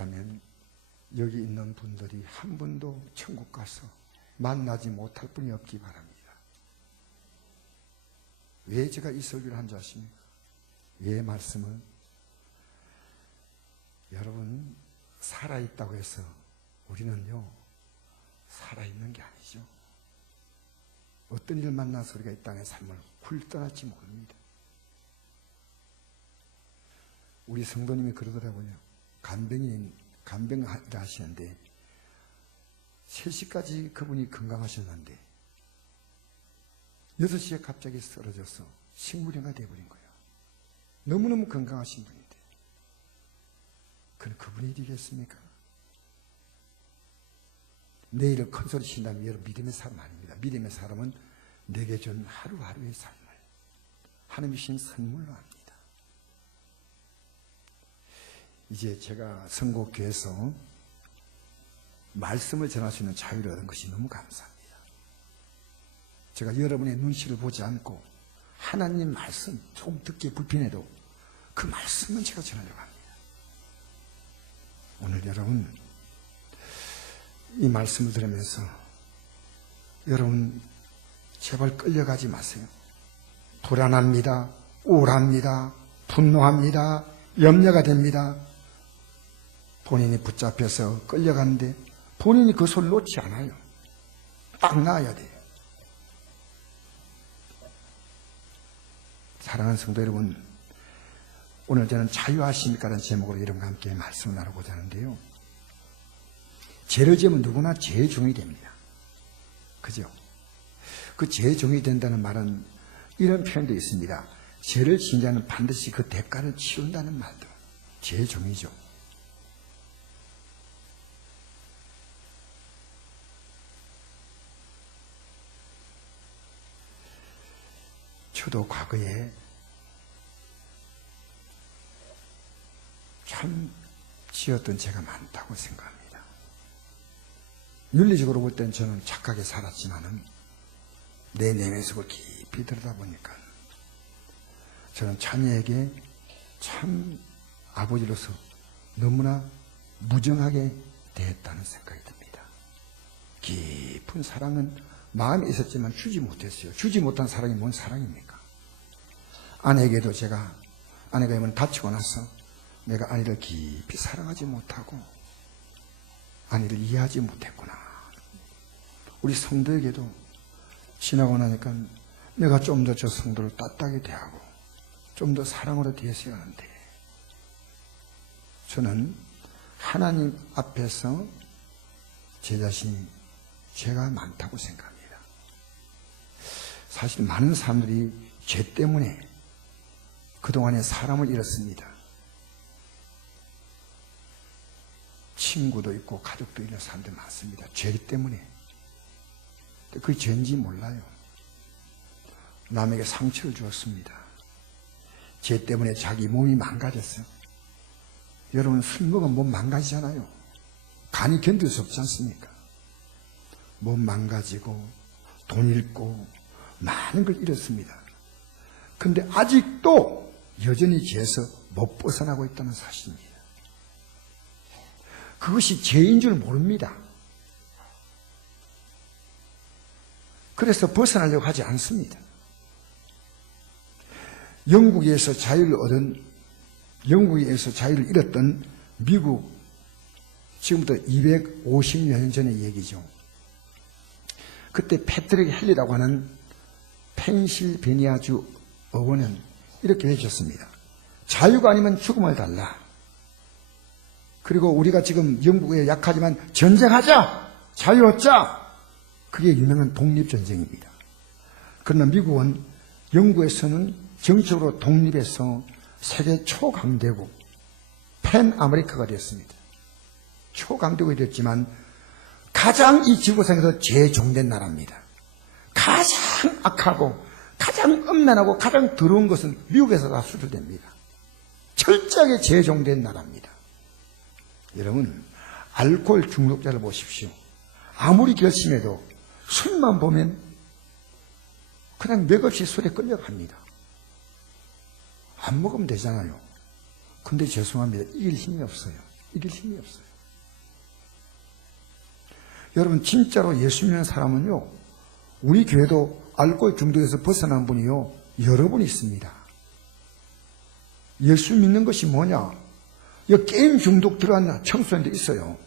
있다면 여기 있는 분들이 한 분도 천국 가서 만나지 못할 분이 없기 바랍니다. 왜 제가 이 설교를 한 줄 아십니까? 왜 말씀을? 여러분, 살아있다고 해서 우리는요 살아있는 게 아니죠. 어떤 일 만나서 우리가 이 땅의 삶을 굴떠날지 모릅니다. 우리 성도님이 그러더라고요. 간병을 하시는데 3시까지 그분이 건강하셨는데 6시에 갑자기 쓰러져서 식물인가 되어버린 거예요. 너무너무 건강하신 분인데 그분의 일이겠습니까? 내일을 큰소리 친다면 여러분 믿음의 사람 아닙니다. 믿음의 사람은 내게 준 하루하루의 삶을 하나님이 주신 선물로 합니다. 이제 제가 선곡교에서 말씀을 전할 수 있는 자유를 얻은 것이 너무 감사합니다. 제가 여러분의 눈치를 보지 않고 하나님 말씀 조금 듣기 불편해도 그 말씀은 제가 전하려고 합니다. 오늘 여러분 이 말씀을 들으면서 여러분 제발 끌려가지 마세요. 불안합니다. 우울합니다. 분노합니다. 염려가 됩니다. 본인이 붙잡혀서 끌려가는데 본인이 그 손을 놓지 않아요. 딱 놔야 돼요. 사랑하는 성도 여러분, 오늘 저는 자유하십니까라는 제목으로 여러분과 함께 말씀을 나누고자 하는데요. 죄를 지으면 누구나 죄의 종이 됩니다. 그죠? 그 죄의 종이 된다는 말은 이런 표현도 있습니다. 죄를 지은 자는 반드시 그 대가를 치른다는 말도 죄의 종이죠. 저도 과거에 참 지었던 죄가 많다고 생각합니다. 윤리적으로 볼 땐 저는 착하게 살았지만은 내 내면 속을 깊이 들여다보니까 저는 자녀에게 참 아버지로서 너무나 무정하게 대했다는 생각이 듭니다. 깊은 사랑은 마음에 있었지만 주지 못했어요. 주지 못한 사랑이 뭔 사랑입니까? 아내에게도 제가 아내가 이번에 다치고 나서 내가 아내를 깊이 사랑하지 못하고 아내를 이해하지 못했구나. 우리 성도에게도 지나고 나니까 내가 좀 더 저 성도를 따뜻하게 대하고 좀 더 사랑으로 대했어야 하는데 저는 하나님 앞에서 제 자신이 죄가 많다고 생각합니다. 사실 많은 사람들이 죄 때문에 그동안에 사람을 잃었습니다. 친구도 있고 가족도 잃는 사람들 많습니다. 죄 때문에. 그게 죄인지 몰라요. 남에게 상처를 주었습니다. 죄 때문에 자기 몸이 망가졌어요. 여러분 술 먹으면 몸 망가지잖아요. 간이 견딜 수 없지 않습니까? 몸 망가지고 돈 잃고 많은 걸 잃었습니다. 그런데 아직도 여전히 죄에서 못 벗어나고 있다는 사실입니다. 그것이 죄인 줄 모릅니다. 그래서 벗어나려고 하지 않습니다. 영국에서 자유를 잃었던 미국, 지금부터 250여 년 전의 얘기죠. 그때 패트릭 헨리라고 하는 펜실베니아주 의원은 이렇게 해주셨습니다. 자유가 아니면 죽음을 달라. 그리고 우리가 지금 영국에 약하지만 전쟁하자! 자유 얻자! 그게 유명한 독립전쟁입니다. 그러나 미국은 영국에서는 정치적으로 독립해서 세계 초강대국 팬 아메리카가 되었습니다. 초강대국이 되었지만 가장 이 지구상에서 재종된 나라입니다. 가장 악하고 가장 음란하고 가장 더러운 것은 미국에서 다 수출됩니다. 철저하게 재종된 나라입니다. 여러분 알코올 중독자를 보십시오. 아무리 결심해도 술만 보면 그냥 맥없이 술에 끌려갑니다. 안 먹으면 되잖아요. 근데 죄송합니다. 이길 힘이 없어요. 이길 힘이 없어요. 여러분, 진짜로 예수 믿는 사람은요, 우리 교회도 알코올 중독에서 벗어난 분이요, 여러 분 있습니다. 예수 믿는 것이 뭐냐? 게임 중독 들어왔나? 청소년도 있어요.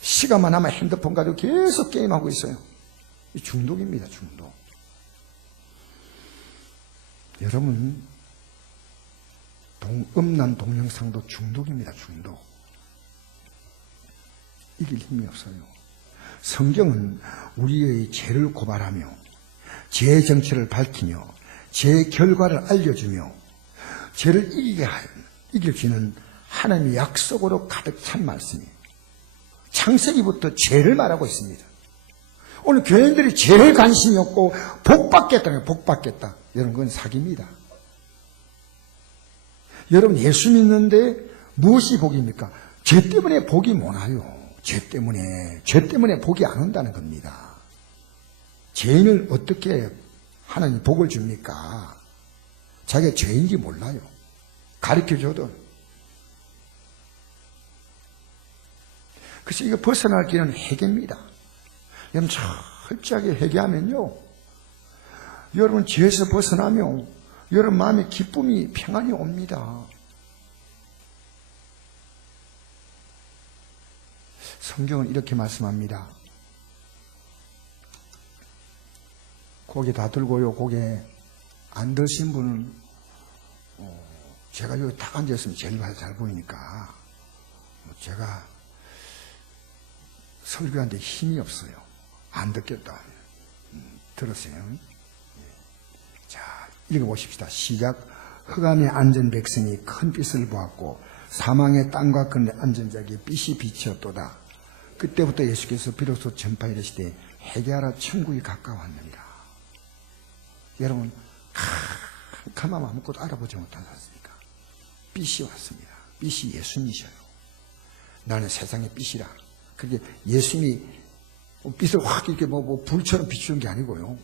시간만 하면 핸드폰 가지고 계속 게임하고 있어요. 이 중독입니다, 중독. 여러분, 음란 동영상도 중독입니다, 중독. 이길 힘이 없어요. 성경은 우리의 죄를 고발하며 죄의 정체를 밝히며 죄의 결과를 알려주며 죄를 이길 수 있는 하나님의 약속으로 가득 찬 말씀이에요. 창세기부터 죄를 말하고 있습니다. 오늘 교인들이 죄에 관심이 없고 복 받겠다는 거예요. 복 받겠다. 여러분, 그건 사기입니다. 여러분, 예수 믿는데 무엇이 복입니까? 죄 때문에 복이 못 와요. 죄 때문에 복이 안 온다는 겁니다. 죄인을 어떻게 하나님 복을 줍니까? 자기가 죄인지 몰라요. 가르쳐줘도. 그래서 이거 벗어날 길은 회개입니다. 여러분, 철저하게 회개하면요, 여러분 죄에서 벗어나면 여러분 마음에 기쁨이, 평안이 옵니다. 성경은 이렇게 말씀합니다. 고개 다 들고요. 고개 안 드신 분은 제가 여기 딱 앉았으면 제일 잘 보이니까 제가 설교하는데 힘이 없어요. 안 듣겠다. 들었어요? 자, 읽어보십시다. 시작. 흑암에 앉은 백성이 큰 빛을 보았고 사망의 땅과 그늘 앉은 자에게 빛이 비치었도다. 그때부터 예수께서 비로소 전파이르시되 회개하라, 천국이 가까웠느니라. 여러분, 가만 아무것도 알아보지 못하지 않습니까? 빛이 왔습니다. 빛이 예수님이셔요. 나는 세상의 빛이라. 그게 예수님이 빛을 확 이렇게 불처럼 비추는 게 아니고요.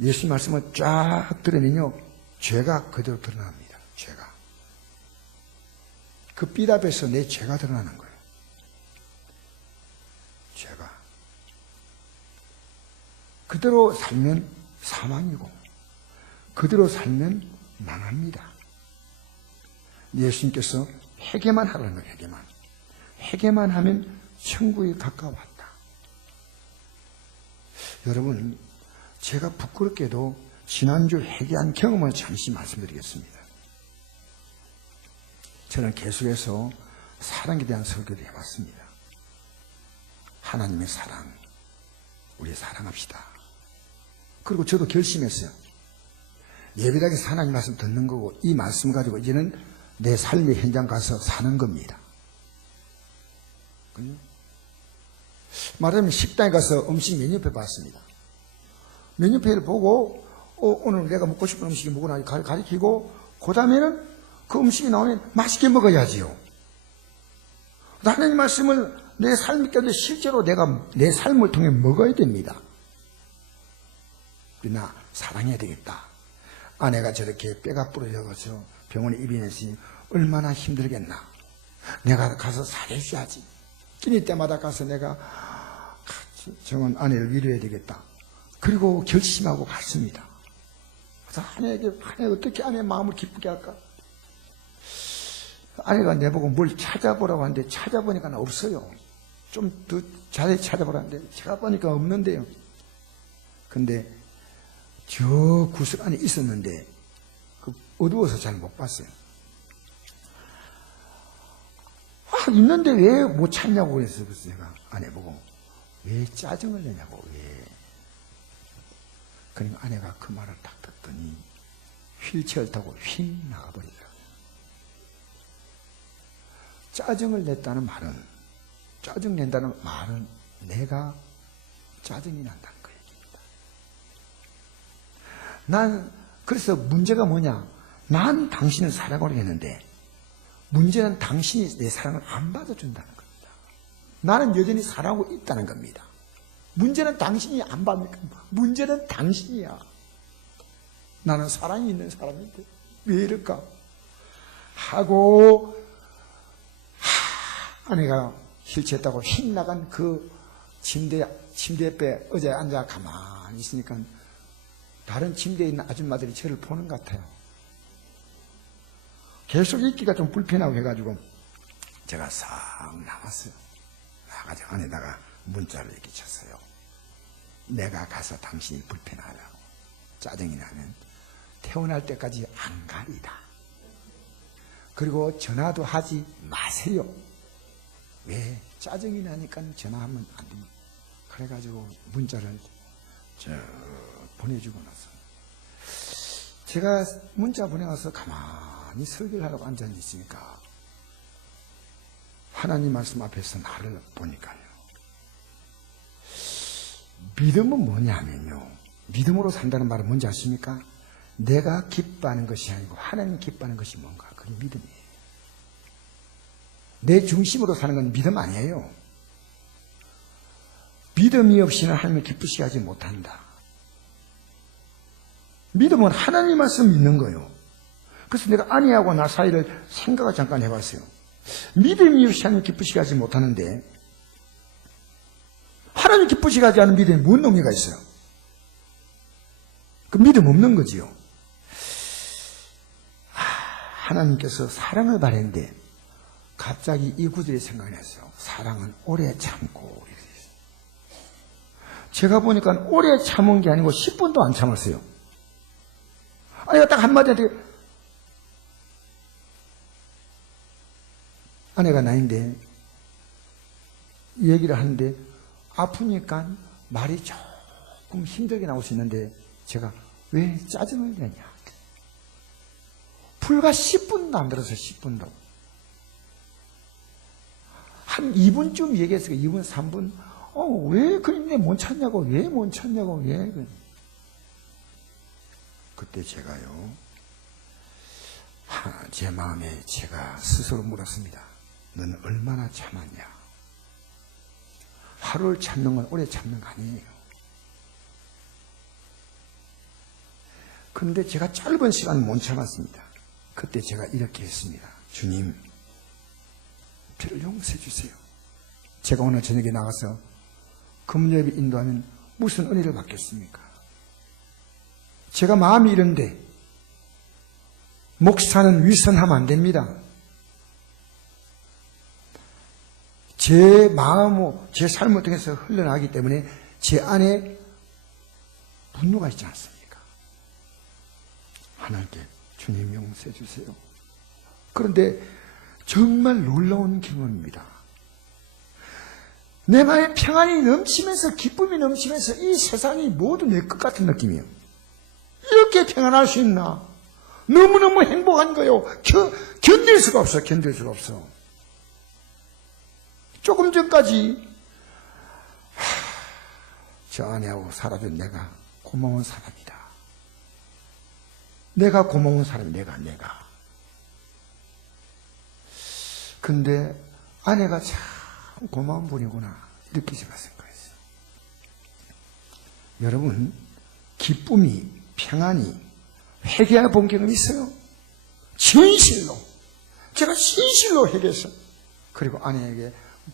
예수님 말씀을 쫙 들으면요, 죄가 그대로 드러납니다. 죄가. 그 빛 앞에서 내 죄가 드러나는 거예요. 죄가. 그대로 살면 사망이고 그대로 살면 망합니다. 예수님께서 회개만 하라는 거예요. 회개만. 회개만 하면 천국이 가까웠다. 여러분, 제가 부끄럽게도 지난주 회개한 경험을 잠시 말씀드리겠습니다. 저는 계속해서 사랑에 대한 설교를 해왔습니다. 하나님의 사랑, 우리 사랑합시다. 그리고 저도 결심했어요. 예배당에서 하나님 말씀 듣는 거고 이 말씀 가지고 이제는 내 삶의 현장 가서 사는 겁니다. 말하자면 식당에 가서 음식 메뉴표 봤습니다. 메뉴표를 보고 오늘 내가 먹고 싶은 음식이 뭐구나 가리키고 그 다음에는 그 음식이 나오면 맛있게 먹어야지요. 하나님 말씀을 내 삶 가운데 실제로 내가 내 삶을 통해 먹어야 됩니다. 나 사랑해야 되겠다. 아내가 저렇게 뼈가 부러져서 병원에 입원했으니 얼마나 힘들겠나. 내가 가서 살해줘야지. 끼니 때마다 가서 내가 정원 아내를 위로해야 되겠다. 그리고 결심하고 갔습니다. 그래서 아내 어떻게 아내의 마음을 기쁘게 할까? 아내가 내보고 뭘 찾아보라고 하는데 찾아보니까 없어요. 좀 더 자세히 찾아보라는데 제가 보니까 없는데요. 근데 저 구석 안에 있었는데 어두워서 잘 못 봤어요. 있는데 왜 못 찾냐고 그랬어요. 그래서 제가 아내 보고 왜 짜증을 내냐고. 왜. 그러니까 아내가 그 말을 딱 듣더니 휠체어를 타고 휙 나가버리더라고요. 짜증을 냈다는 말은, 짜증 낸다는 말은 내가 짜증이 난다는 그 얘기입니다. 난 그래서 문제가 뭐냐, 난 당신을 사랑하려고 했는데 문제는 당신이 내 사랑을 안 받아준다는 겁니다. 나는 여전히 사랑하고 있다는 겁니다. 문제는 당신이 안 받니까 문제는 당신이야. 나는 사랑이 있는 사람인데 왜 이럴까 하고 아내가 실체했다고 휙 나간 그 침대 옆에 의자에 앉아 가만히 있으니까 다른 침대에 있는 아줌마들이 저를 보는 것 같아요. 계속 있기가 좀 불편하고 해가지고 제가 싹 나왔어요. 나가지고 안에다가 문자를 이렇게 쳤어요. 내가 가서 당신이 불편하다고 짜증이 나면 태어날 때까지 안 가리다. 그리고 전화도 하지 마세요. 왜? 짜증이 나니까 전화하면 안 됩니다. 그래가지고 문자를 보내주고 나서 제가 문자 보내와서 가만히 설교를 하려고 앉아있으니까 하나님 말씀 앞에서 나를 보니까요. 믿음은 뭐냐면요. 믿음으로 산다는 말은 뭔지 아십니까? 내가 기뻐하는 것이 아니고 하나님 기뻐하는 것이 뭔가. 그게 믿음이에요. 내 중심으로 사는 건 믿음 아니에요. 믿음이 없이는 하나님을 기쁘시게 하지 못한다. 믿음은 하나님 말씀 믿는 거예요. 그래서 내가 아내하고 나 사이를 생각을 잠깐 해봤어요. 믿음이 없이 하나님 기쁘시게 하지 못하는데 하나님 기쁘시게 하지 않은 믿음이 뭔 의미가 있어요? 그 믿음 없는 거지요. 하나님께서 사랑을 바랬는데 갑자기 이 구절이 생각이 났어요. 사랑은 오래 참고. 제가 보니까 오래 참은 게 아니고 10분도 안 참았어요. 아내가 딱 한마디한테 아내가 나인데 얘기를 하는데 아프니까 말이 조금 힘들게 나올 수 있는데 제가 왜 짜증을 내냐. 불과 10분도 안 들었어요. 10분도. 한 2분쯤 얘기했어요. 2분, 3분. 왜 그린데 못 찾냐고, 왜 못 찾냐고, 왜. 그때 제가요, 제 마음에 제가 스스로 물었습니다. 너는 얼마나 참았냐? 하루를 참는 건 오래 참는 거 아니에요. 그런데 제가 짧은 시간 못 참았습니다. 그때 제가 이렇게 했습니다. 주님, 저를 용서해 주세요. 제가 오늘 저녁에 나가서 금요일에 인도하면 무슨 은혜를 받겠습니까? 제가 마음이 이런데 목사는 위선하면 안 됩니다. 제 마음, 제 삶을 통해서 흘러나가기 때문에 제 안에 분노가 있지 않습니까? 하나님께 주님 용서해 주세요. 그런데 정말 놀라운 경험입니다. 내 마음에 평안이 넘치면서 기쁨이 넘치면서 이 세상이 모두 내 것 같은 느낌이에요. 이렇게 평안할 수 있나? 너무너무 행복한 거예요. 견딜 수가 없어. 견딜 수가 없어. 조금 전까지 저 아내하고 살아준 내가 고마운 사람이다. 내가 고마운 사람이 내가. 근데 아내가 참 고마운 분이구나 이렇게 제가 생각했어요. 여러분, 기쁨이, 평안이 회개할 본 경험이 있어요? 진실로, 제가 진실로 회개했어요. 그리고 아내에게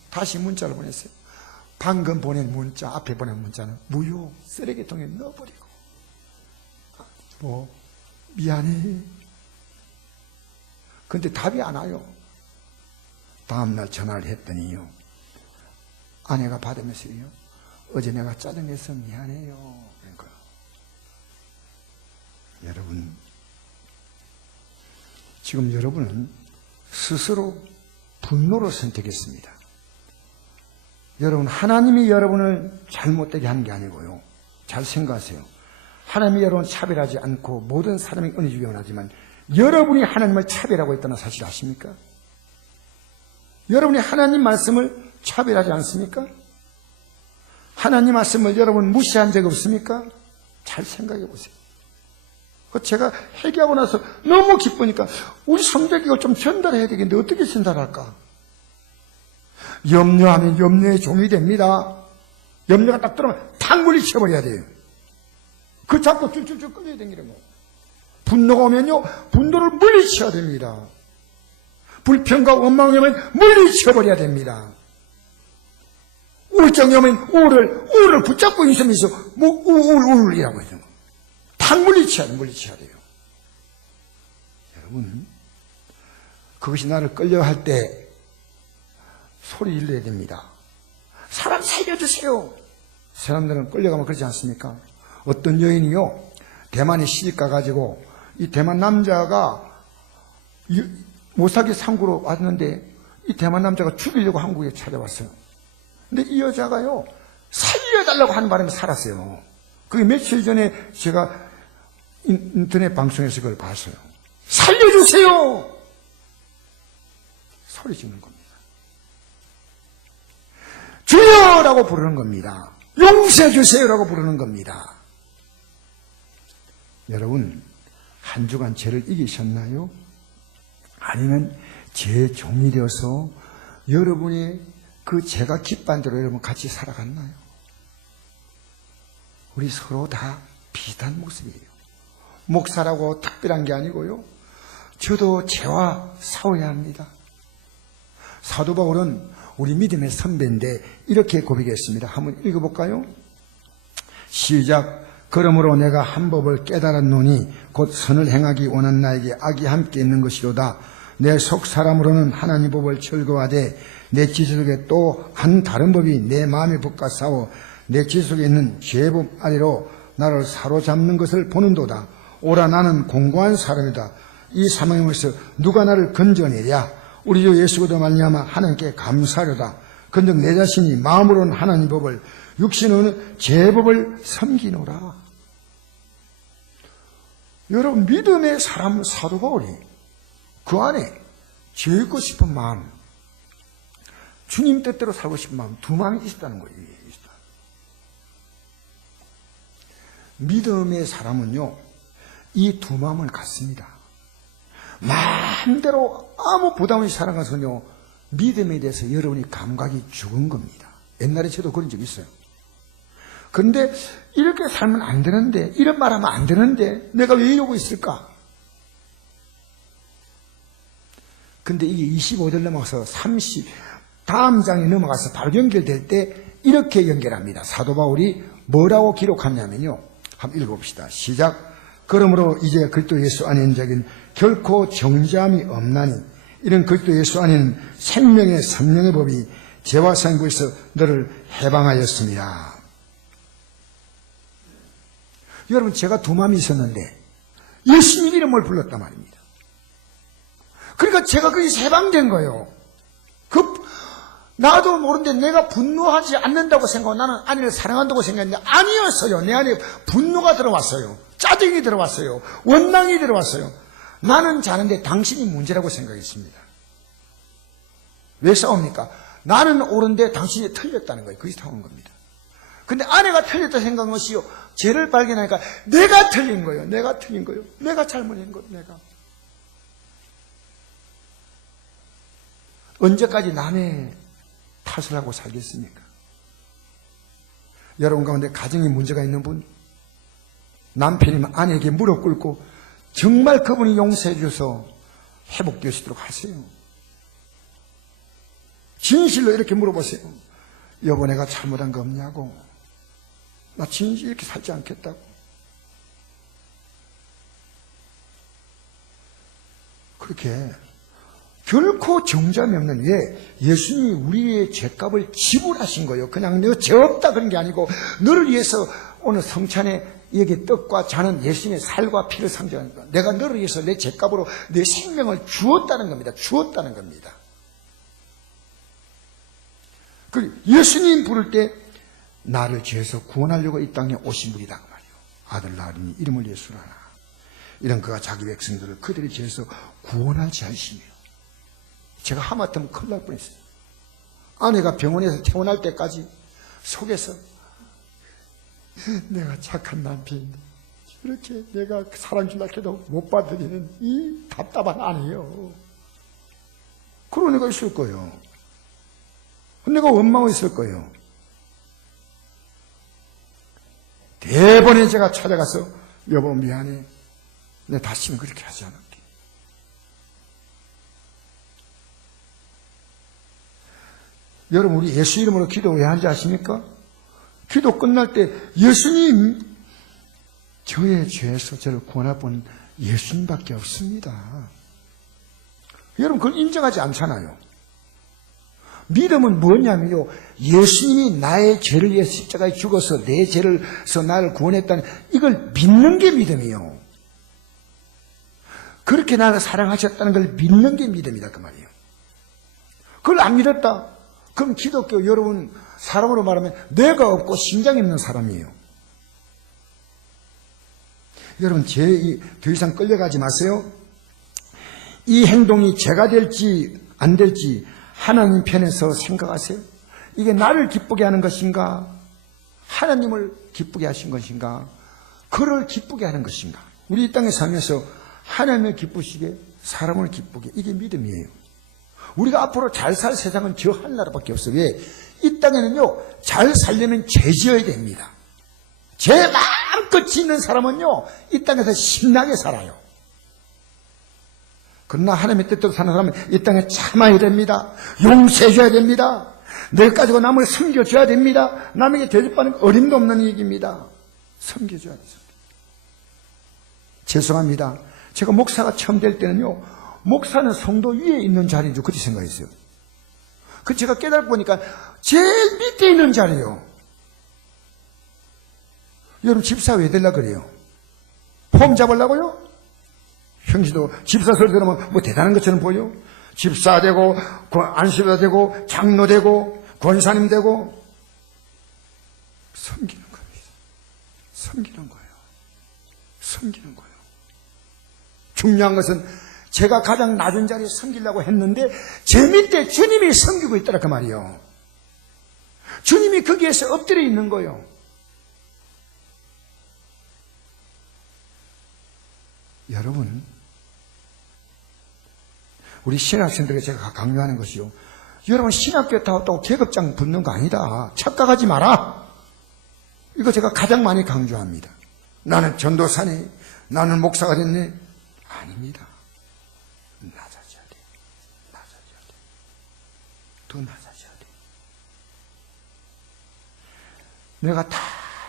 다시 문자를 보냈어요. 방금 보낸 문자, 앞에 보낸 문자는 무효, 쓰레기통에 넣어버리고, 미안해. 근데 답이 안 와요. 다음날 전화를 했더니요, 아내가 받으면서요, 어제 내가 짜증내서 미안해요. 그러니까 여러분, 지금 여러분은 스스로 분노를 선택했습니다. 여러분, 하나님이 여러분을 잘못되게 하는 게 아니고요. 잘 생각하세요. 하나님이 여러분을 차별하지 않고 모든 사람이 은혜 주기 원하지만 여러분이 하나님을 차별하고 있다는 사실 아십니까? 여러분이 하나님 말씀을 차별하지 않습니까? 하나님 말씀을 여러분 무시한 적 없습니까? 잘 생각해 보세요. 제가 회개하고 나서 너무 기쁘니까 우리 성도에게 이걸 좀 전달해야 되겠는데 어떻게 전달할까? 염려하면 염려의 종이 됩니다. 염려가 딱 들어오면 탁 물리쳐버려야 돼요. 그 잡고 쭉쭉쭉 끌려야 되는 거. 분노가 오면요, 분노를 물리쳐야 됩니다. 불평과 원망이 오면 물리쳐버려야 됩니다. 우울증이 오면 우울을 붙잡고 있으면서 우울이라고 해야 되는 거예요. 다 물리쳐야 돼요. 여러분, 그것이 나를 끌려할 때 소리 질러야 됩니다. 사람 살려주세요. 사람들은 끌려가면 그러지 않습니까? 어떤 여인이요, 대만에 시집 가가지고 이 대만 남자가 모사기 상구로 왔는데 이 대만 남자가 죽이려고 한국에 찾아왔어요. 근데 이 여자가요, 살려달라고 하는 바람에 살았어요. 그게 며칠 전에 제가 인터넷 방송에서 그걸 봤어요. 살려주세요! 소리 지르는 겁니다. 주여라고 부르는 겁니다. 용서해주세요라고 부르는 겁니다. 여러분, 한 주간 죄를 이기셨나요? 아니면 죄의 종이 되어서 여러분이 그 죄가 기뻐한 대로 여러분 같이 살아갔나요? 우리 서로 다 비슷한 모습이에요. 목사라고 특별한 게 아니고요, 저도 죄와 싸워야 합니다. 사도 바울은 우리 믿음의 선배인데 이렇게 고백했습니다. 한번 읽어볼까요? 시작. 그러므로 내가 한 법을 깨달았노니 곧 선을 행하기 원한 나에게 악이 함께 있는 것이로다. 내 속 사람으로는 하나님 법을 즐거워하되 내 지속에 또 한 다른 법이 내 마음에 붙가 싸워 내 지속에 있는 죄의 법 아래로 나를 사로잡는 것을 보는도다. 오라, 나는 공고한 사람이다. 이 사망에서 누가 나를 건져내랴. 우리 주 예수 그리스도 말미암아 하나님께 감사하려다. 그런즉 내 자신이 마음으로는 하나님 법을, 육신으로는 죄의 법을 섬기노라. 여러분, 믿음의 사람 사도 바울이 그 안에 죄 짓고 싶은 마음, 주님 뜻대로 살고 싶은 마음, 두 마음이 있었다는 거예요. 믿음의 사람은요, 이 두 마음을 갖습니다. 마음대로 아무 부담 없이 살아가서요, 믿음에 대해서 여러분이 감각이 죽은 겁니다. 옛날에 저도 그런 적이 있어요. 그런데 이렇게 살면 안 되는데, 이런 말 하면 안 되는데 내가 왜 이러고 있을까? 근데 이게 25절 넘어가서 30, 다음 장에 넘어가서 바로 연결될 때 이렇게 연결합니다. 사도 바울이 뭐라고 기록하냐면요, 한번 읽어봅시다. 시작. 그러므로 이제 그리스도 예수 안에 있는 자에게는 결코 정죄함이 없나니 이런 그리스도 예수 안에는 생명의 성령의 법이 죄와 상고에서 너를 해방하였습니다. 여러분, 제가 두 마음이 있었는데 예수님 이름을 불렀단 말입니다. 그러니까 제가 거기서 해방된 거예요. 나도 모르는데 내가 분노하지 않는다고 생각하고 나는 아내를 사랑한다고 생각했는데 아니었어요. 내 안에 분노가 들어왔어요. 짜증이 들어왔어요. 원망이 들어왔어요. 나는 자는데 당신이 문제라고 생각했습니다. 왜 싸웁니까? 나는 옳은데 당신이 틀렸다는 거예요. 그게 싸운 겁니다. 근데 아내가 틀렸다 생각한 것이요, 죄를 발견하니까 내가 틀린 거예요. 내가 틀린 거예요. 내가 잘못한 거예요. 내가. 언제까지 남의 탓을 하고 살겠습니까? 여러분 가운데 가정에 문제가 있는 분, 남편이면 아내에게 무릎 꿇고 정말 그분이 용서해 주셔서 회복될 수 있도록 하세요. 진실로 이렇게 물어보세요. 여보, 내가 잘못한 거 없냐고. 나 진실 이렇게 살지 않겠다고. 그렇게 결코 정죄함이 없는, 왜? 예수님이 우리의 죄값을 지불하신 거예요. 그냥 너 죄 없다 그런 게 아니고 너를 위해서 오늘 성찬에 여기 떡과 잔은 예수님의 살과 피를 상징하는 거야. 내가 너를 위해서 내 죄값으로 내 생명을 주었다는 겁니다. 주었다는 겁니다. 그리고 예수님 부를 때 나를 죄에서 구원하려고 이 땅에 오신 분이다 그 말이에요. 아들 낳으리니 이름을 예수라 하나. 이런 그가 자기 백성들을 그들의 죄에서 구원하지 않으시며, 제가 하마터면 큰일 날 뻔했어요. 아내가 병원에서 퇴원할 때까지 속에서 내가 착한 남편인데 이렇게 내가 사랑 주려 해도 못 받으리는 이 답답한 아내요. 그런 애가 있을 거예요. 내가 원망하고 있을 거예요. 대번에 제가 찾아가서 여보 미안해. 내가 다시는 그렇게 하지 않을게. 여러분, 우리 예수 이름으로 기도 왜 하는지 아십니까? 기도 끝날 때 예수님, 저의 죄에서 저를 구원할 분 예수님밖에 없습니다. 여러분, 그걸 인정하지 않잖아요. 믿음은 뭐냐면요, 예수님이 나의 죄를 위해 십자가에 죽어서 내 죄를서 나를 구원했다는 이걸 믿는 게 믿음이에요. 그렇게 나를 사랑하셨다는 걸 믿는 게 믿음이다 그 말이에요. 그걸 안 믿었다? 그럼 기독교 여러분 사람으로 말하면 뇌가 없고 심장이 없는 사람이에요. 여러분, 더 이상 끌려가지 마세요. 이 행동이 죄가 될지 안 될지 하나님 편에서 생각하세요. 이게 나를 기쁘게 하는 것인가? 하나님을 기쁘게 하신 것인가? 그를 기쁘게 하는 것인가? 우리 이 땅에 살면서 하나님을 기쁘시게, 사람을 기쁘게, 이게 믿음이에요. 우리가 앞으로 잘 살 세상은 저 한 나라밖에 없어요. 왜? 이 땅에는요, 잘 살려면 죄 지어야 됩니다. 죄 마음껏 짓는 사람은요, 이 땅에서 신나게 살아요. 그러나 하나님의 뜻대로 사는 사람은 이 땅에 참아야 됩니다. 용서해줘야 됩니다. 내 가지고 남을 섬겨줘야 됩니다. 남에게 대접받는 어림도 없는 얘기입니다. 섬겨줘야 돼요. 죄송합니다. 제가 목사가 처음 될 때는요, 목사는 성도 위에 있는 자리인 줄 그렇게 생각했어요. 그 제가 깨달아 보니까 제일 밑에 있는 자리예요. 여러분, 집사 왜 되려고 그래요? 폼 잡으려고요? 형제도 집사 소리 들으면 뭐 대단한 것처럼 보여? 집사 되고, 안수사 되고, 장로 되고, 권사님 되고, 섬기는 겁니다. 섬기는 거예요. 섬기는 거예요. 중요한 것은 제가 가장 낮은 자리에 섬기려고 했는데 제 밑에 주님이 섬기고 있더라 그 말이에요. 주님이 거기에서 엎드려 있는 거예요. 여러분, 우리 신학생들에게 제가 강요하는 것이요, 여러분 신학교 다왔다고 계급장 붙는 거 아니다. 착각하지 마라. 이거 제가 가장 많이 강조합니다. 나는 전도사니, 나는 목사가 됐네. 아닙니다. 낮아져야 돼. 낮아져야 돼. 더 낮아져야 돼. 내가 다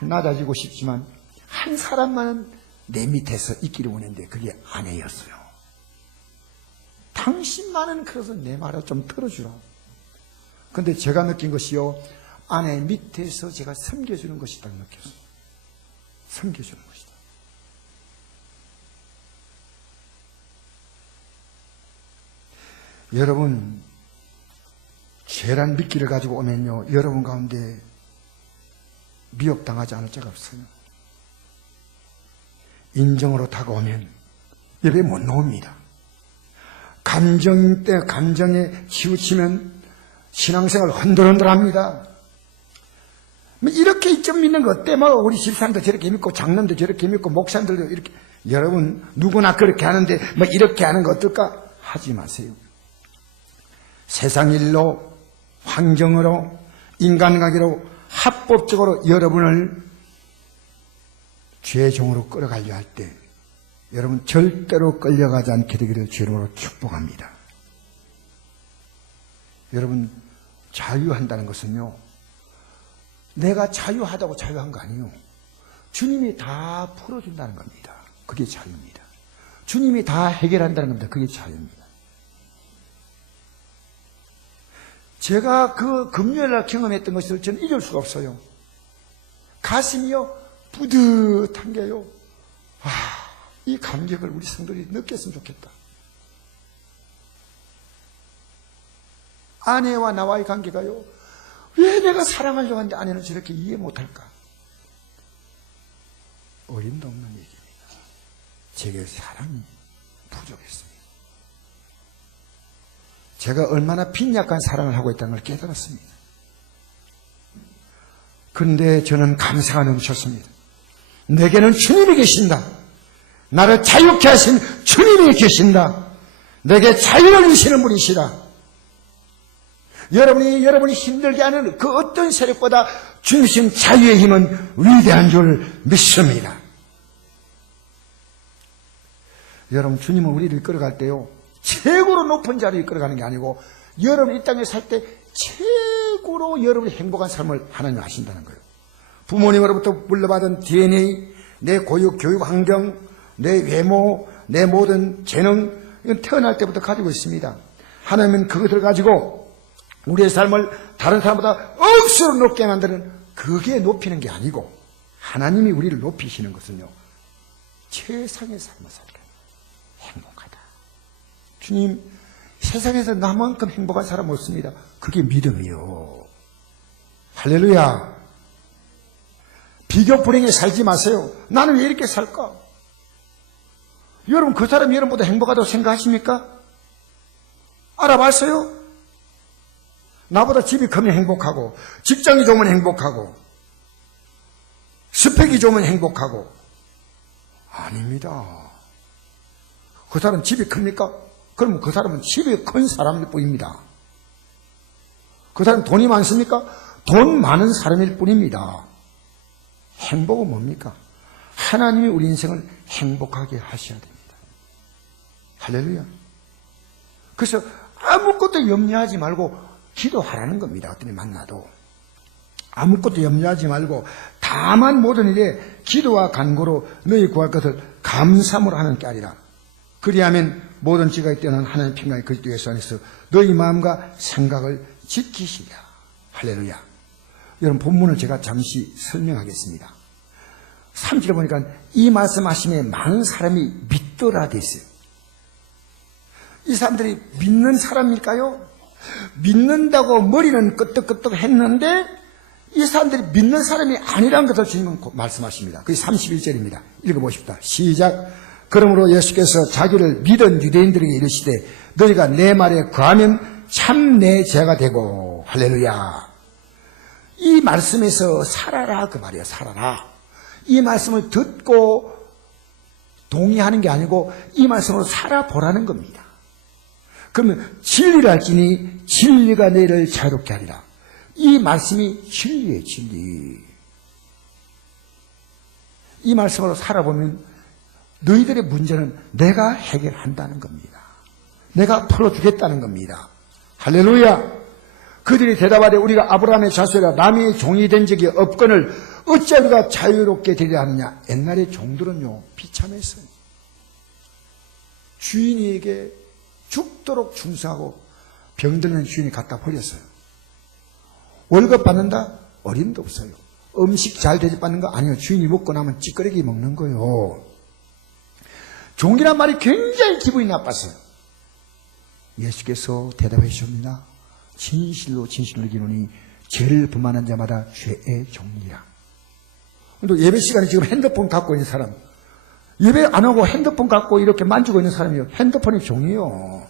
낮아지고 싶지만 한 사람만은 내 밑에서 있기를 원했는데 그게 아내였어요. 당신만은 그래서 내 말을 좀 들어주라. 근데 제가 느낀 것이요, 아내 밑에서 제가 섬겨주는 것이다 느꼈어요. 섬겨주는 것이다. 여러분, 죄란 미끼를 가지고 오면요, 여러분 가운데 미혹당하지 않을 자가 없어요. 인정으로 다가오면 예배 못 나옵니다. 감정에 치우치면 신앙생활 흔들흔들합니다. 이렇게 좀 믿는 거 어때? 뭐 우리 집사람도 저렇게 믿고 장로도 저렇게 믿고 목사님들도 이렇게. 여러분, 누구나 그렇게 하는데 뭐 이렇게 하는 거 어떨까? 하지 마세요. 세상 일로, 환경으로, 인간관계로 합법적으로 여러분을 죄의 종으로 끌어가려 할 때 여러분 절대로 끌려가지 않게 되기를 주님으로 축복합니다. 여러분, 자유한다는 것은요, 내가 자유하다고 자유한 거 아니에요. 주님이 다 풀어준다는 겁니다. 그게 자유입니다. 주님이 다 해결한다는 겁니다. 그게 자유입니다. 제가 그 금요일날 경험했던 것을 저는 잊을 수가 없어요. 가슴이요, 뿌듯한 게요, 이 감격을 우리 성도들이 느꼈으면 좋겠다. 아내와 나와의 관계가요, 왜 내가 사랑하려고 하는데 아내는 저렇게 이해 못할까? 어림도 없는 얘기입니다. 제게 사랑이 부족했습니다. 제가 얼마나 빈약한 사랑을 하고 있다는 걸 깨달았습니다. 그런데 저는 감사가 넘쳤습니다. 내게는 주님이 계신다. 나를 자유케 하신 주님이 계신다. 내게 자유를 주시는 분이시다. 여러분이 힘들게 하는 그 어떤 세력보다 주신 자유의 힘은 위대한 줄 믿습니다. 여러분, 주님은 우리를 이끌어갈 때요, 최고로 높은 자리에 이끌어가는 게 아니고 여러분 이 땅에 살 때 제일 거꾸로 여러분이 행복한 삶을 하나님 아신다는 거예요. 부모님으로부터 물려받은 DNA, 내 교육 환경, 내 외모, 내 모든 재능, 이건 태어날 때부터 가지고 있습니다. 하나님은 그것을 가지고 우리의 삶을 다른 사람보다 억수로 높게 만드는, 그게 높이는 게 아니고, 하나님이 우리를 높이시는 것은요, 최상의 삶을 살게 행복하다. 주님, 세상에서 나만큼 행복한 사람 없습니다. 그게 믿음이요. 할렐루야. 비교 불행에 살지 마세요. 나는 왜 이렇게 살까? 여러분, 그 사람이 여러분보다 행복하다고 생각하십니까? 알아봤어요? 나보다 집이 크면 행복하고, 직장이 좋으면 행복하고, 스펙이 좋으면 행복하고. 아닙니다. 그 사람 집이 큽니까? 그러면 그 사람은 집이 큰 사람일 뿐입니다. 그 사람 돈이 많습니까? 돈 많은 사람일 뿐입니다. 행복은 뭡니까? 하나님이 우리 인생을 행복하게 하셔야 됩니다. 할렐루야. 그래서 아무것도 염려하지 말고 기도하라는 겁니다. 어떤 일 만나도 아무것도 염려하지 말고 다만 모든 일에 기도와 간구로 너희 구할 것을 감사함으로 하는 게 아니라, 그리하면 모든 지각이 뛰어난 하나님의 평강이 그리스도 예수 안에서 너희 마음과 생각을 지키시리라. 할렐루야. 여러분, 본문을 제가 잠시 설명하겠습니다. 3절에 보니까 이 말씀하심에 많은 사람이 믿더라 돼 있어요. 이 사람들이 믿는 사람일까요? 믿는다고 머리는 끄떡끄떡 했는데 이 사람들이 믿는 사람이 아니라는 것을 주님은 말씀하십니다. 그게 31절입니다. 읽어보십시다. 시작. 그러므로 예수께서 자기를 믿은 유대인들에게 이르시되 너희가 내 말에 거하면 참 내 제가 되고. 할렐루야. 이 말씀에서 살아라 그 말이에요. 살아라. 이 말씀을 듣고 동의하는 게 아니고 이 말씀으로 살아보라는 겁니다. 그러면 진리를 알지니 진리가 너희를 자유롭게 하리라. 이 말씀이 진리예요. 진리. 이 말씀으로 살아보면 너희들의 문제는 내가 해결한다는 겁니다. 내가 풀어주겠다는 겁니다. 할렐루야. 그들이 대답하되 우리가 아브라함의 자손이라 남의 종이 된 적이 없거늘 어찌 우리가 자유롭게 되려 하느냐. 옛날의 종들은요, 비참했어요. 주인에게 죽도록 충성하고 병들면 주인이 갖다 버렸어요. 월급 받는다? 어림도 없어요. 음식 잘 대접받는 거? 아니요. 주인이 먹고 나면 찌끄레기 먹는 거요. 종이란 말이 굉장히 기분이 나빴어요. 예수께서 대답해 주십니다. 진실로 진실로 기노니 죄를 범하는 자마다 죄의 종이라. 또 예배 시간에 지금 핸드폰 갖고 있는 사람, 예배 안 하고 핸드폰 갖고 이렇게 만지고 있는 사람이요, 핸드폰이 종이요.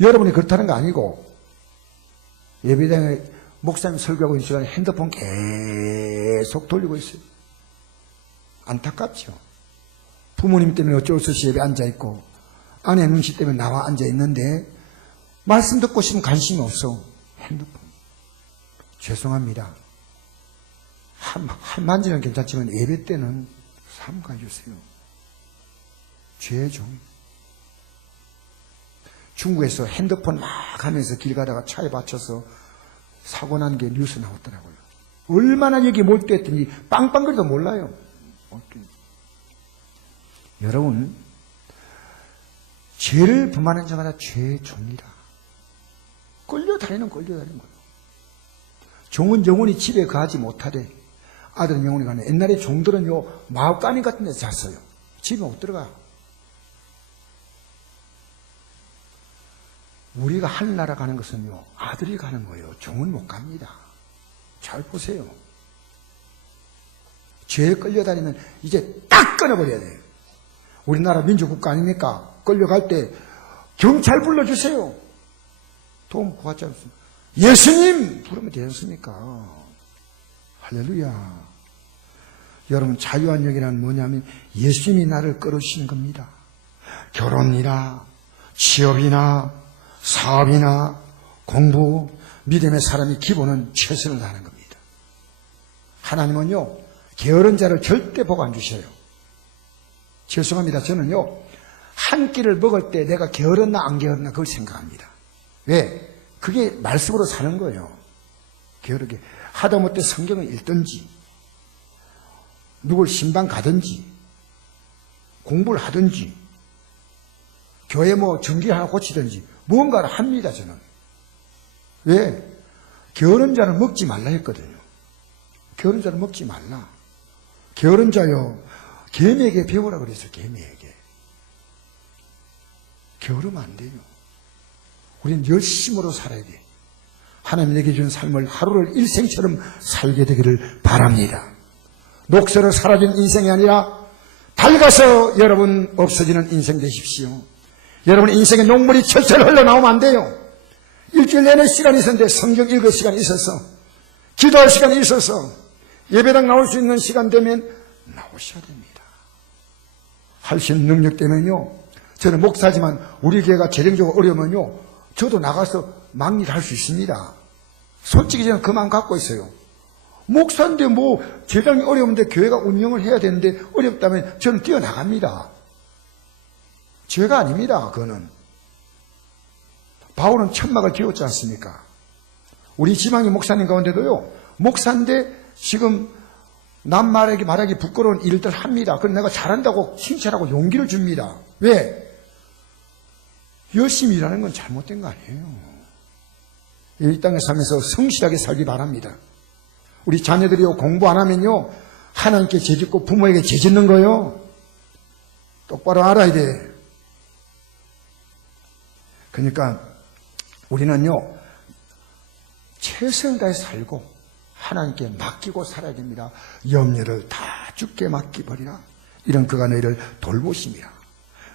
여러분이 그렇다는 거 아니고, 예배당에 목사님 설교하고 있는 시간에 핸드폰 계속 돌리고 있어요. 안타깝죠. 부모님 때문에 어쩔 수 없이 예배 앉아있고 아내 눈치 때문에 나와 앉아있는데 말씀 듣고 싶으면 관심이 없어. 핸드폰. 죄송합니다. 한 만지는 괜찮지만 예배 때는 삼가해주세요. 죄의 종. 중국에서 핸드폰 막 하면서 길 가다가 차에 받쳐서 사고 난 게 뉴스 나왔더라고요. 얼마나 여기 몰두했더니 빵빵거리도 몰라요. 여러분, 죄를 범하는 자마다 죄의 종이라. 끌려다니는 거예요. 종은 영원히 집에 가지 못하되 아들은 영원히 가네. 옛날에 종들은요, 마을간이 같은 데서 잤어요. 집에 못 들어가. 우리가 하늘나라 가는 것은요, 아들이 가는 거예요. 종은 못 갑니다. 잘 보세요. 죄에 끌려다니면 이제 딱 끊어버려야 돼요. 우리나라 민주국가 아닙니까? 끌려갈 때 경찰 불러주세요. 도움 구하지 않습니까? 예수님! 부르면 되지 않습니까? 할렐루야. 여러분, 자유한역이란 뭐냐면 예수님이 나를 끌어주시는 겁니다. 결혼이나 취업이나 사업이나 공부, 믿음의 사람이 기본은 최선을 다하는 겁니다. 하나님은요, 게으른 자를 절대 복 안 주셔요. 죄송합니다. 저는요, 한 끼를 먹을 때 내가 게으렀나 안 게으렀나 그걸 생각합니다. 왜? 그게 말씀으로 사는 거예요. 게으르게. 하다못해 성경을 읽든지, 누굴 신방 가든지, 공부를 하든지, 교회 뭐 전기 하나 고치든지, 무언가를 합니다, 저는. 왜? 게으른 자는 먹지 말라 했거든요. 게으른 자는 먹지 말라. 게으른 자요, 개미에게 배우라 그랬어요, 개미에게. 게으르면 안 돼요. 우리는 열심으로 살아야 돼. 하나님 내게 준 삶을 하루를 일생처럼 살게 되기를 바랍니다. 녹슬어 사라진 인생이 아니라 밝아서 여러분 없어지는 인생 되십시오. 여러분 인생의 녹물이 철철 흘러나오면 안 돼요. 일주일 내내 시간이 있었는데 성경 읽을 시간이 있어서, 기도할 시간이 있어서, 예배당 나올 수 있는 시간 되면 나오셔야 됩니다. 할 수 있는 능력 되면요, 저는 목사지만 우리 교회가 재정적으로 어려우면요, 저도 나가서 막일 할 수 있습니다. 솔직히 저는 그만 갖고 있어요. 목사인데 뭐 재정이 어려운데 교회가 운영을 해야 되는데 어렵다면 저는 뛰어나갑니다. 죄가 아닙니다. 그거는. 바울은 천막을 지었지 않습니까? 우리 지방의 목사님 가운데도요, 목사인데 지금 남 말하기 부끄러운 일들 합니다. 그럼 내가 잘한다고 칭찬하고 용기를 줍니다. 왜? 열심히 일하는 건 잘못된 거 아니에요. 이 땅에 살면서 성실하게 살기 바랍니다. 우리 자녀들이요, 공부 안 하면요, 하나님께 죄짓고 부모에게 죄짓는 거요. 똑바로 알아야 돼. 그러니까 우리는요, 최선을 다해 살고 하나님께 맡기고 살아야 됩니다. 염려를 다 주께 맡기버리라. 이런 그가 너희를 돌보심이라.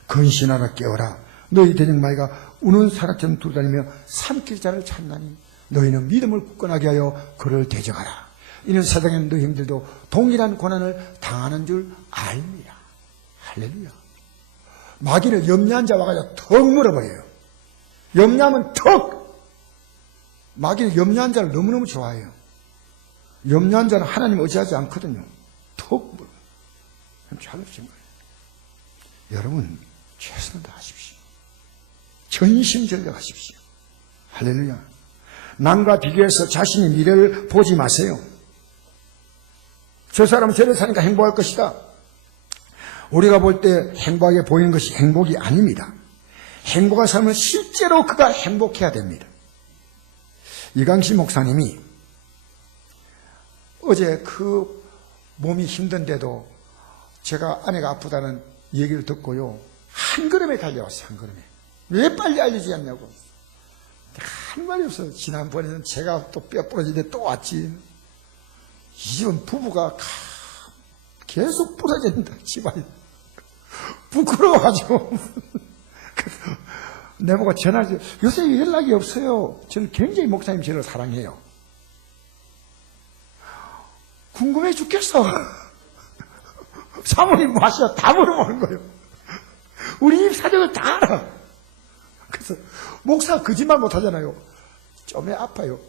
근신하라 깨어라. 너희 대적마귀가 우는 사람처럼 돌아다니며 삼킬 자를 찾나니 너희는 믿음을 굳건하게 하여 그를 대적하라. 이는 세상에 너희 형들도 동일한 고난을 당하는 줄 알미라. 할렐루야. 마귀는 염려한 자 와가지고 턱 물어버려요. 염려하면 턱. 마귀는 염려한 자를 너무너무 좋아해요. 염려한 자는 하나님 의지하지 않거든요. 턱 물어요. 잘하신 거예요. 여러분 최선을 다하십시오. 전심전력하십시오. 할렐루야. 남과 비교해서 자신의 미래를 보지 마세요. 저 사람은 저래 사니까 행복할 것이다. 우리가 볼 때 행복하게 보이는 것이 행복이 아닙니다. 행복한 삶은 실제로 그가 행복해야 됩니다. 이강시 목사님이 어제 그 몸이 힘든데도 제가 아내가 아프다는 얘기를 듣고요, 한 걸음에 달려왔어요. 한 걸음에. 왜 빨리 알려주지 않냐고. 한 말이 없어요. 지난번에는 제가 또 뼈 부러지는데 또 왔지. 이 집은 부부가 계속 부러진다. 집안이. 부끄러워가지고. 내보고 전화를, 요새 연락이 없어요. 저는 굉장히 목사님 저를 사랑해요. 궁금해 죽겠어. 사모님 뭐 하시나 다 물어보는 거예요. 우리 집 사정을 다 알아. 그래서 목사가 거짓말 못 하잖아요. 좀에 아파요.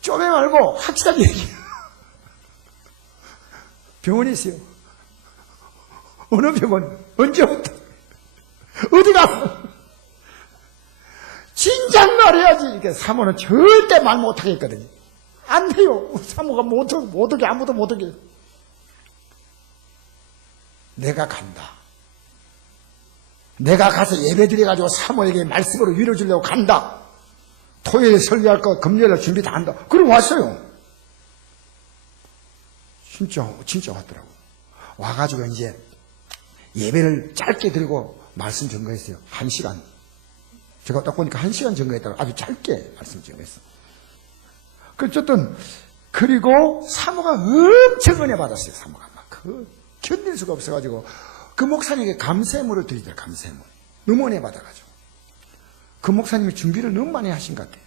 좀에 말고 확실하게 얘기해요. 병원에 있어요. 어느 병원? 언제부터? 어디가? 진작 말해야지. 이렇게 사모는 절대 말 못하겠거든요. 안 돼요. 사모가 못하게, 아무도 못하게. 내가 간다. 내가 가서 예배 드려가지고 사모에게 말씀으로 위로 주려고 간다. 토요일에 설교할 거 금요일에 준비 다 한다. 그러고 왔어요. 진짜 왔더라고. 와가지고 이제 예배를 짧게 드리고 말씀 전거했어요. 1시간. 제가 딱 보니까 1시간 전거했다고 아주 짧게 말씀 전거했어. 그리고 사모가 엄청 은혜 받았어요. 사모가 막 견딜 수가 없어가지고 그 목사님에게 감세물을 드리더라. 감세물. 너무 은혜 받아가지고 그 목사님이 준비를 너무 많이 하신 것 같아요.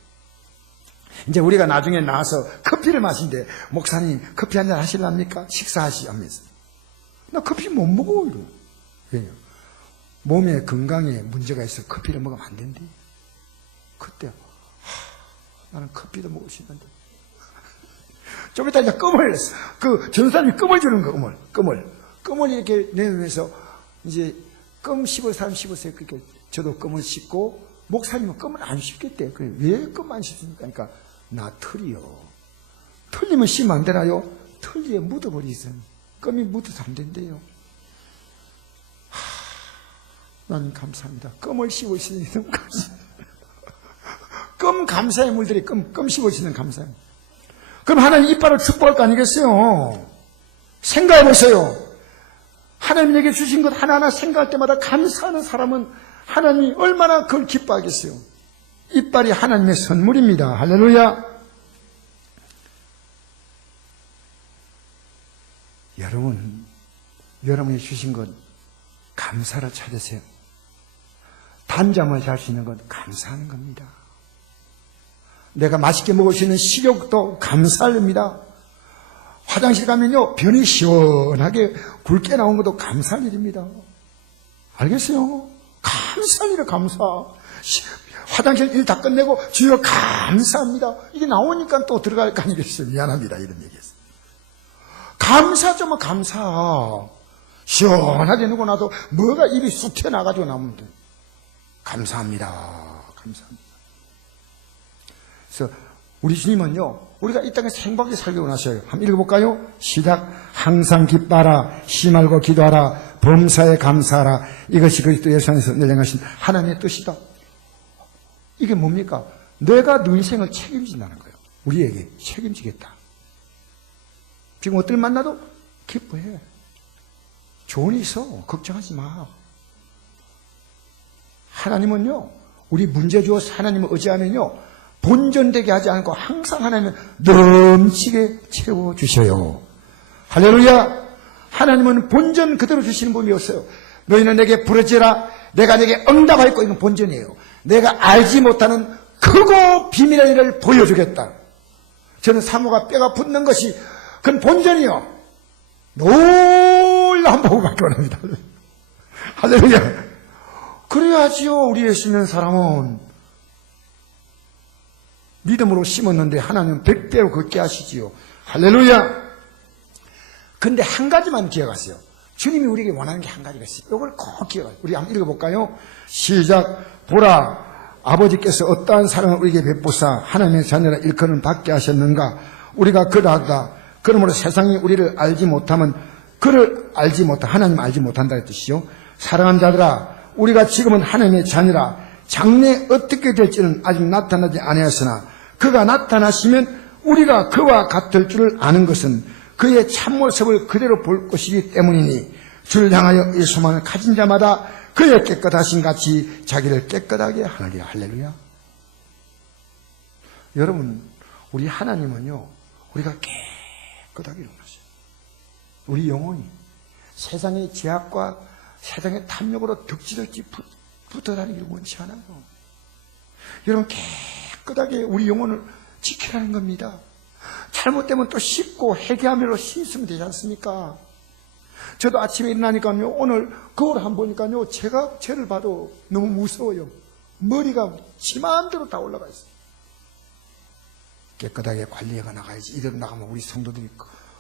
이제 우리가 나중에 나와서 커피를 마신대. 목사님 커피 한잔 하실랍니까? 식사하시면서. 나 커피 못 먹어. 이러. 왜요? 몸에 건강에 문제가 있어 커피를 먹으면 안 된대. 그때 나는 커피도 먹을 수 있는데. 좀 이따 이제 껌을, 그 전사님이 껌을 주는 거, 껌을 이렇게 내면서 이제 껌 씹을 사람 씹으세요. 그렇게 저도 껌을 씹고, 목사님은 껌을 안 씹겠대. 그래, 왜 껌 안 씹습니까? 그러니까, 나 틀이요. 틀리면 씌면 안 되나요? 틀리에 묻어버리세요. 껌이 묻어서 안 된대요. 나는 감사합니다. 껌을 씹을 수 있는 너무 감사합니다. 껌 감사의 물들이 껌 씹을 수 있는 감사합니다. 그럼 하나님 이빨을 축복할 거 아니겠어요? 생각해보세요. 하나님에게 주신 것 하나하나 생각할 때마다 감사하는 사람은 하나님이 얼마나 그걸 기뻐하겠어요. 이빨이 하나님의 선물입니다. 할렐루야. 여러분이 주신 것 감사를 찾으세요. 단잠을 잘 수 있는 건 감사하는 겁니다. 내가 맛있게 먹을 수 있는 식욕도 감사합니다. 화장실 가면요, 변이 시원하게 굵게 나온 것도 감사할 일입니다. 알겠어요? 감사할 일은 감사. 화장실 일 다 끝내고 주여 감사합니다. 이게 나오니까 또 들어갈 거 아니겠어요? 미안합니다. 이런 얘기했어요. 감사 좀 감사. 시원하게 누고 나서 뭐가 입이 쑥 튀어나가지고 나오면 돼. 감사합니다. 감사합니다. 그래서 우리 주님은요, 우리가 이 땅에서 행복하게 살기 원하셔요. 한번 읽어볼까요? 시작. 항상 기뻐하라. 쉬지 말고 기도하라. 범사에 감사하라. 이것이 그리스도 예수 안에서 늘 행하신 하나님의 뜻이다. 이게 뭡니까? 내가 너 인생을 책임진다는 거예요. 우리에게 책임지겠다. 지금 어떨 만나도 기뻐해. 좋은 일 있어. 걱정하지 마. 하나님은요, 우리 문제 주어서 하나님을 의지하면요, 본전되게 하지 않고 항상 하나님은 넘치게 채워주셔요. 할렐루야. 하나님은 본전 그대로 주시는 분이 없어요. 너희는 내게 부르짖으라. 내가 내게 응답하였고, 이건 본전이에요. 내가 알지 못하는 크고 비밀의 일을 보여주겠다. 저는 사모가 뼈가 붙는 것이 그건 본전이요. 놀라운 복을 받기 원합니다. 할렐루야. 그래야지요. 우리 예수 믿는 사람은 믿음으로 심었는데 하나님은 100배로 걷게 하시지요. 할렐루야. 근데 한 가지만 기억하세요. 주님이 우리에게 원하는 게 한 가지가 있어요. 이걸 꼭 기억하세요. 우리 한번 읽어볼까요? 시작. 보라, 아버지께서 어떠한 사랑을 우리에게 베푸사 하나님의 자녀라 일컬음 받게 하셨는가. 우리가 그러하다. 그러므로 세상이 우리를 알지 못하면 그를 알지 못하, 하나님 알지 못한다는 뜻이요. 사랑하는 자들아, 우리가 지금은 하나님의 자녀라. 장래 어떻게 될지는 아직 나타나지 아니하였으나 그가 나타나시면 우리가 그와 같을 줄을 아는 것은 그의 참모습을 그대로 볼 것이기 때문이니 주를 향하여 이 소망을 가진 자마다 그의 깨끗하신 같이 자기를 깨끗하게 하느니라. 할렐루야. 여러분, 우리 하나님은요, 우리가 깨끗하게 원하셔요. 우리 영혼이 세상의 죄악과 세상의 탐욕으로 덕지덕지 붙어다니기를 원치 않아요. 여러분, 깨끗하게 우리 영혼을 지키라는 겁니다. 잘못되면 또 씻고 회개하며 씻으면 되지 않습니까? 저도 아침에 일어나니까요, 오늘 거울 한번 보니까요, 제가 죄를 봐도 너무 무서워요. 머리가 지 마음대로 다 올라가 있어요. 깨끗하게 관리해가 나가야지. 이대로 나가면 우리 성도들이,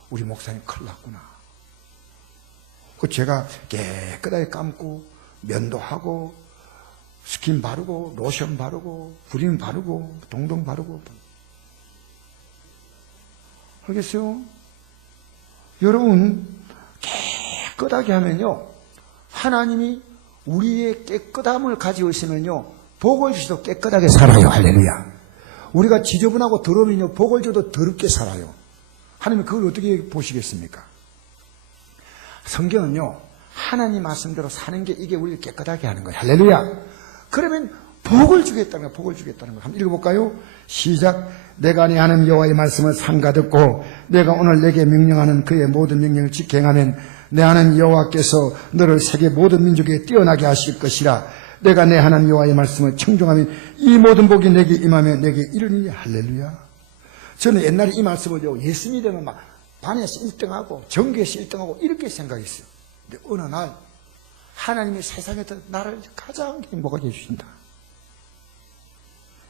우리 목사님 큰일 났구나. 그 제가 깨끗하게 감고 면도 하고 스킨 바르고 로션 바르고 브림 바르고 동동 바르고. 알겠어요? 여러분, 깨끗하게 하면요, 하나님이 우리의 깨끗함을 가지고 있으면요, 복을 주셔도 깨끗하게 살아요. 할렐루야. 우리가 지저분하고 더러우면요, 복을 줘도 더럽게 살아요. 하나님이 그걸 어떻게 보시겠습니까? 성경은요, 하나님 말씀대로 사는 게 이게 우리를 깨끗하게 하는 거예요. 할렐루야. 그러면 복을 주겠다는 거예요. 복을 주겠다는 거예요. 한번 읽어볼까요? 시작. 내가 네 하나님 여호와의 말씀을 삼가 듣고 내가 오늘 내게 명령하는 그의 모든 명령을 지켜 행하면 내 하나님 여호와께서 너를 세계 모든 민족에 뛰어나게 하실 것이라. 내가 내 하나님 여호와의 말씀을 청종하면 이 모든 복이 내게 임하며 내게 이르니. 할렐루야. 저는 옛날에 이 말씀을요, 예수 믿으면 막 반에서 1등하고 전교에서 1등하고 이렇게 생각했어요. 근데 어느 날 하나님이 세상에서 나를 가장 행복하게 해주신다.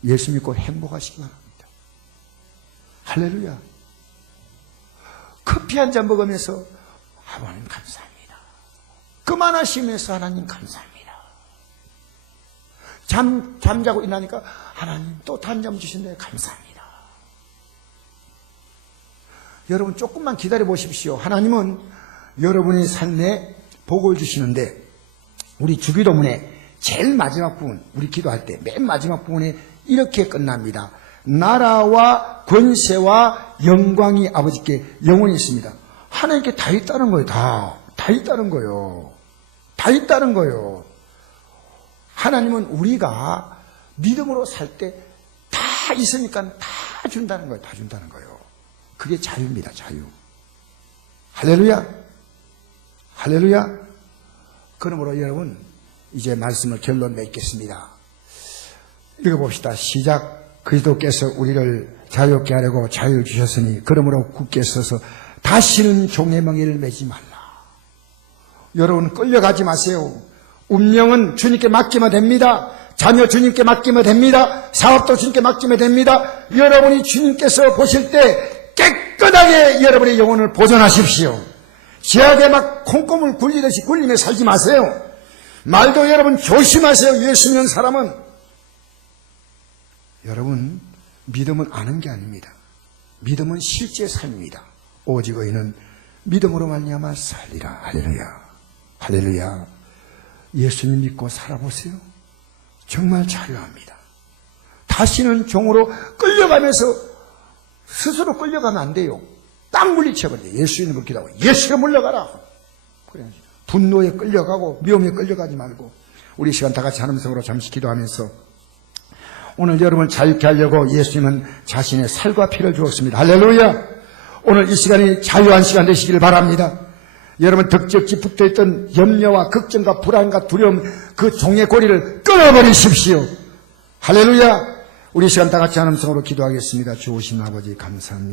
예수 믿고 행복하시기 바랍니다. 할렐루야. 커피 한 잔 먹으면서 하나님 감사합니다. 그만하시면서 하나님 감사합니다. 잠자고 일어나니까 하나님 또 단잠 주신데 감사합니다. 여러분 조금만 기다려 보십시오. 하나님은 여러분의 삶에 복을 주시는데 우리 주기도문에 제일 마지막 부분, 우리 기도할 때 맨 마지막 부분에 이렇게 끝납니다. 나라와 권세와 영광이 아버지께 영원히 있습니다. 하나님께 다 있다는 거예요. 다 있다는 거예요. 다 있다는 거예요. 하나님은 우리가 믿음으로 살 때 다 있으니까 다 준다는 거예요. 다 준다는 거예요. 그게 자유입니다. 자유. 할렐루야. 할렐루야. 그러므로 여러분 이제 말씀을 결론 맺겠습니다. 읽어봅시다. 시작. 그리스도께서 우리를 자유롭게 하려고 자유를 주셨으니 그러므로 굳게 서서 다시는 종의 멍에를 매지 말라. 여러분 끌려가지 마세요. 운명은 주님께 맡기면 됩니다. 자녀 주님께 맡기면 됩니다. 사업도 주님께 맡기면 됩니다. 여러분이 주님께서 보실 때 깨끗하게 여러분의 영혼을 보존하십시오. 죄악에 막 콩고물 굴리듯이 굴리며 살지 마세요. 말도 여러분 조심하세요. 예수 믿는 사람은. 여러분 믿음은 아는 게 아닙니다. 믿음은 실제 삶입니다. 오직 의인은 믿음으로 말미암아 살리라. 할렐루야. 할렐루야. 예수님 믿고 살아보세요. 정말 자유합니다. 다시는 종으로 끌려가면서 스스로 끌려가면 안 돼요. 딱 물리쳐버려요. 예수 이름으로 기도하고 예수로 물러가라. 그래야지. 분노에 끌려가고 미움에 끌려가지 말고 우리 시간 다 같이 하나님 속으로 잠시 기도하면서 오늘 여러분을 자유케 하려고 예수님은 자신의 살과 피를 주었습니다. 할렐루야. 오늘 이 시간이 자유한 시간 되시길 바랍니다. 여러분 덕적지 붙어있던 염려와 걱정과 불안과 두려움 그 종의 고리를 끊어버리십시오. 할렐루야. 우리 시간 다 같이 하나님 속으로 기도하겠습니다. 주오신 아버지 감사합니다.